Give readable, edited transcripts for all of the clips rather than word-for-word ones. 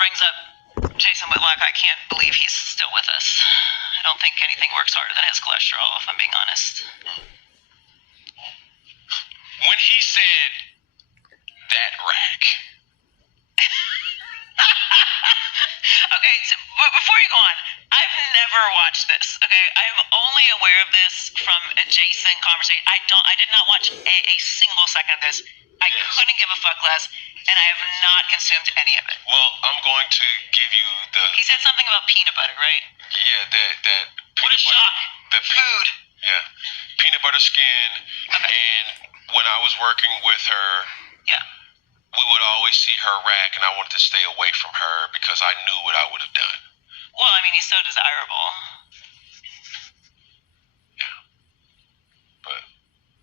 brings up Jason Whitlock, I can't believe he's still with us. I don't think anything works harder than his cholesterol, if I'm being honest. When he said that rack. Okay, so before you go on, I've never watched this. Okay, I'm only aware of this from adjacent conversation. I did not watch a single second of this. I couldn't give a fuck less, and I have not consumed any of it. Well, I'm going to give you the. He said something about peanut butter, right? Yeah, that. What a shock! The food. Yeah, peanut butter skin. Okay. And when I was working with her, yeah, we would always see her rack, and I wanted to stay away from her because I knew what I would have done. Well, I mean, he's so desirable. Yeah, but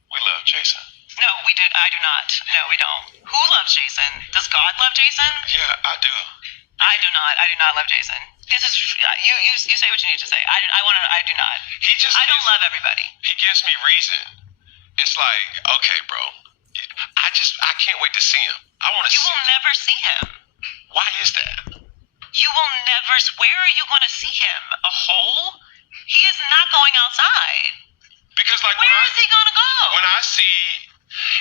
we love Jason. No, we do. I do not. No, we don't. Who loves Jason? Does God love Jason? Yeah, I do. I do not. I do not love Jason. This is you say what you need to say. I do not. I don't love everybody. He gives me reason. It's like, okay, bro. I can't wait to see him. I want to see him. You will never see him. Why is that? You will never. Where are you going to see him? A hole? He is not going outside. Because like, where is he going to go? When I see,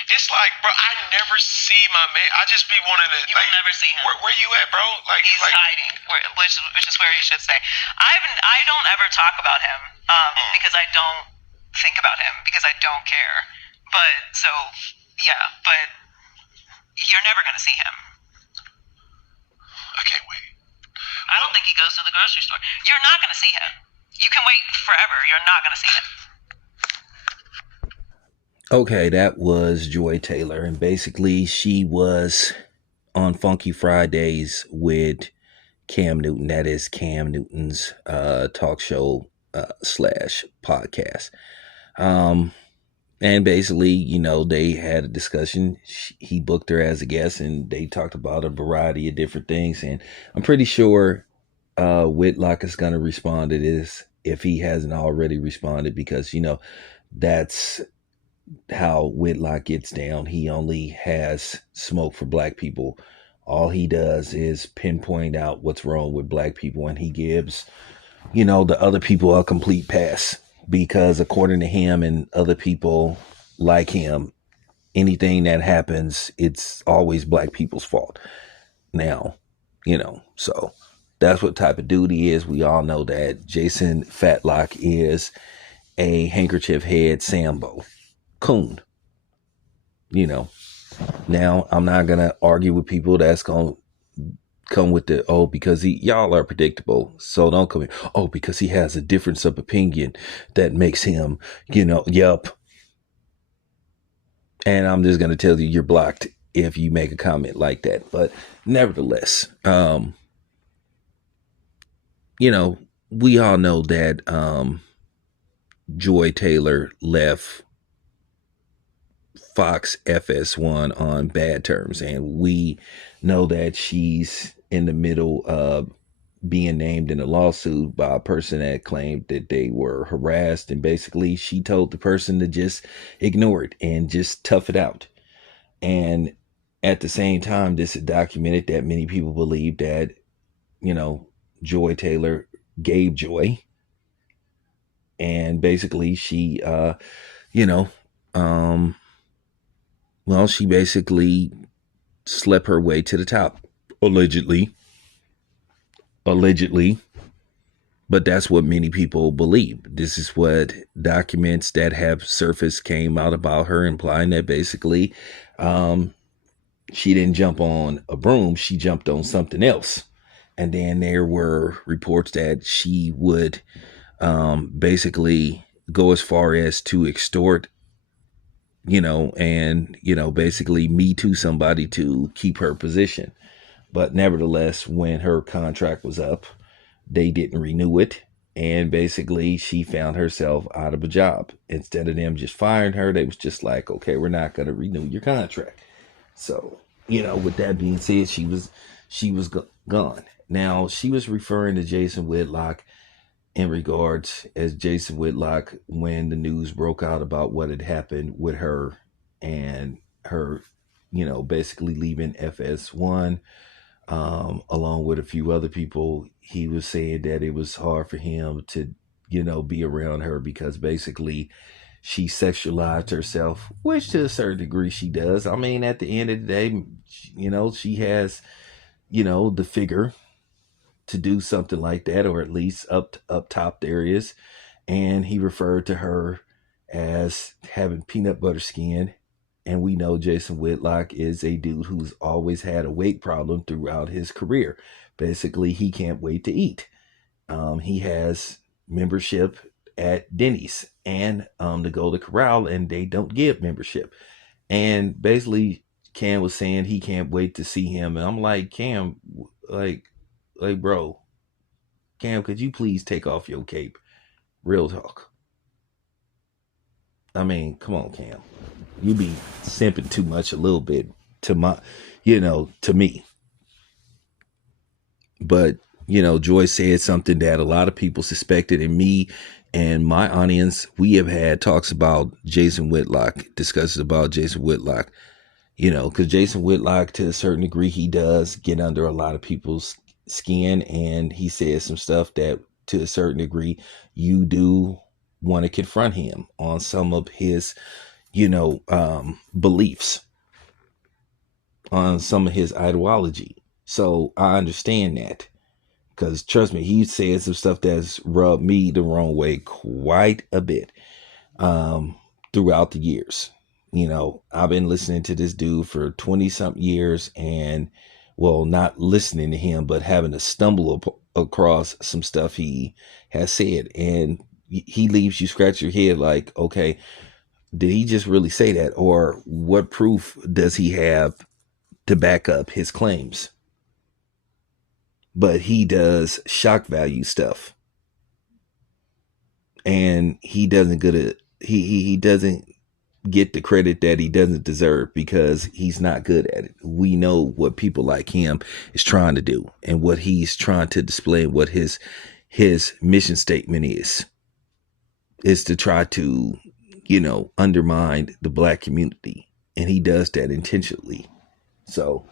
it's like, bro, I never see my man. I just be wanting to. You will never see him. Where you at, bro? Like he's hiding, which is where you should stay. I don't ever talk about him because I don't think about him because I don't care. But so yeah, but you're never gonna see him. I can't wait. I don't think he goes to the grocery store. You're not gonna see him. You can wait forever. You're not gonna see him. Okay, that was Joy Taylor, and basically she was on Funky Fridays with Cam Newton. That is Cam Newton's talk show slash podcast. And basically, you know, they had a discussion. He booked her as a guest, and they talked about a variety of different things. And I'm pretty sure Whitlock is going to respond to this if he hasn't already responded, because, you know, that's how Whitlock gets down. He only has smoke for black people. All he does is pinpoint out what's wrong with black people, and he gives, you know, the other people a complete pass, because according to him and other people like him, anything that happens, it's always black people's fault. Now, you know, so that's what type of dude he is. We all know that Jason Fatlock is a handkerchief head Sambo coon. You know, now I'm not gonna argue with people that's gonna come with the, oh, because y'all are predictable, so don't come in, oh, because he has a difference of opinion that makes him, you know, yup. And I'm just gonna tell you, you're blocked if you make a comment like that. But nevertheless, you know, we all know that Joy Taylor left Fox FS1 on bad terms, and we know that she's in the middle of being named in a lawsuit by a person that claimed that they were harassed, and basically she told the person to just ignore it and just tough it out. And at the same time, this is documented that many people believe that, you know, Joy Taylor gave Joy, and basically she you know, well, she basically slept her way to the top, allegedly, but that's what many people believe. This is what documents that have surfaced came out about her, implying that basically she didn't jump on a broom, she jumped on something else. And then there were reports that she would basically go as far as to extort, you know, and, you know, basically Me Too somebody to keep her position. But nevertheless, when her contract was up, they didn't renew it. And basically she found herself out of a job. Instead of them just firing her, they was just like, okay, we're not going to renew your contract. So, you know, with that being said, she was gone. Now, she was referring to Jason Whitlock in regards as Jason Whitlock when the news broke out about what had happened with her and her, you know, basically leaving FS1. along with a few other people. He was saying that it was hard for him to, be around her because basically she sexualized herself, which to a certain degree she does. I mean, at the end of the day, she has, the figure to do something like that, or at least up top there is. And he referred to her as having peanut butter skin. And we know Jason Whitlock is a dude who's always had a weight problem throughout his career. Basically, he can't wait to eat. He has membership at Denny's and the Golden Corral, and they don't give membership. And basically, Cam was saying he can't wait to see him, and I'm like, Cam, like, bro, Cam, could you please take off your cape? Real talk. I mean, come on, Cam. You be simping too much a little bit to to me. But, Joy said something that a lot of people suspected, and me and my audience, we have had talks about Jason Whitlock, discussions about Jason Whitlock, because Jason Whitlock, to a certain degree, he does get under a lot of people's skin, and he says some stuff that, to a certain degree, you do want to confront him on some of his, beliefs, on some of his ideology. So I understand that. Because trust me, he said some stuff that's rubbed me the wrong way quite a bit throughout the years. I've been listening to this dude for 20 something years, and, well, not listening to him, but having to stumble across some stuff he has said. And he leaves you scratch your head like, okay, did he just really say that? Or what proof does he have to back up his claims? But he does shock value stuff, and he doesn't get the credit that he doesn't deserve because he's not good at it. We know what people like him is trying to do and what he's trying to display, and what his mission statement is to try to, undermine the black community, and he does that intentionally. So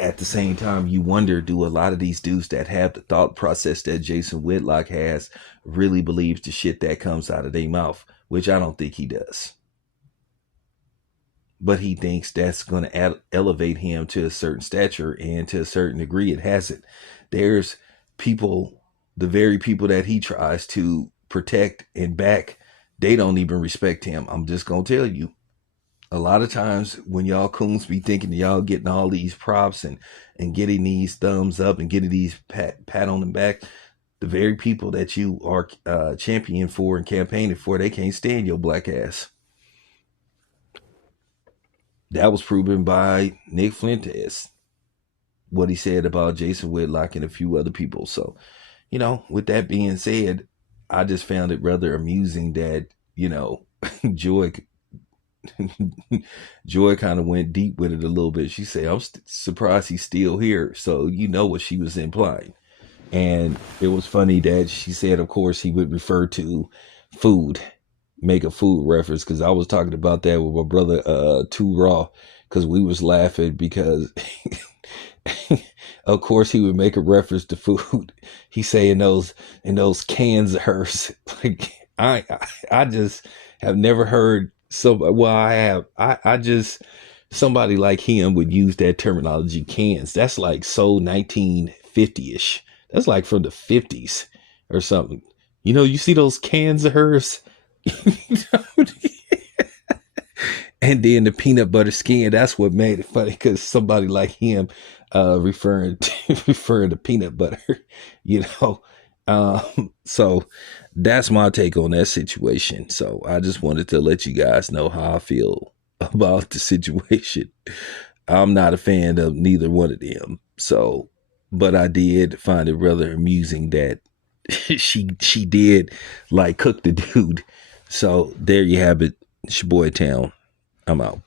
at the same time, you wonder, do a lot of these dudes that have the thought process that Jason Whitlock has really believes the shit that comes out of their mouth, which I don't think he does. But he thinks that's going to elevate him to a certain stature, and to a certain degree, it hasn't. There's people, the very people that he tries to protect and back, they don't even respect him. I'm just going to tell you. A lot of times when y'all coons be thinking y'all getting all these props and getting these thumbs up and getting these pat on the back, the very people that you are championing for and campaigning for, they can't stand your black ass. That was proven by Nick Fuentes, what he said about Jason Whitlock and a few other people. So, with that being said, I just found it rather amusing that, Joy Joy kind of went deep with it a little bit. She said, I'm surprised he's still here. So what she was implying. And it was funny that she said, of course, he would refer to food, make a food reference, because I was talking about that with my brother, Too Raw, because we was laughing because, of course, he would make a reference to food. He say in those cans of hers, like I just have never heard. So, well, I have. I just, somebody like him would use that terminology, cans. That's like so 1950-ish. That's like from the 50s or something. You see those cans of hers? And then the peanut butter skin, that's what made it funny, because somebody like him referring to peanut butter, so that's my take on that situation. So I just wanted to let you guys know how I feel about the situation. I'm not a fan of neither one of them. So, but I did find it rather amusing that she did like cook the dude. So there you have it. It's your boy Town. I'm out.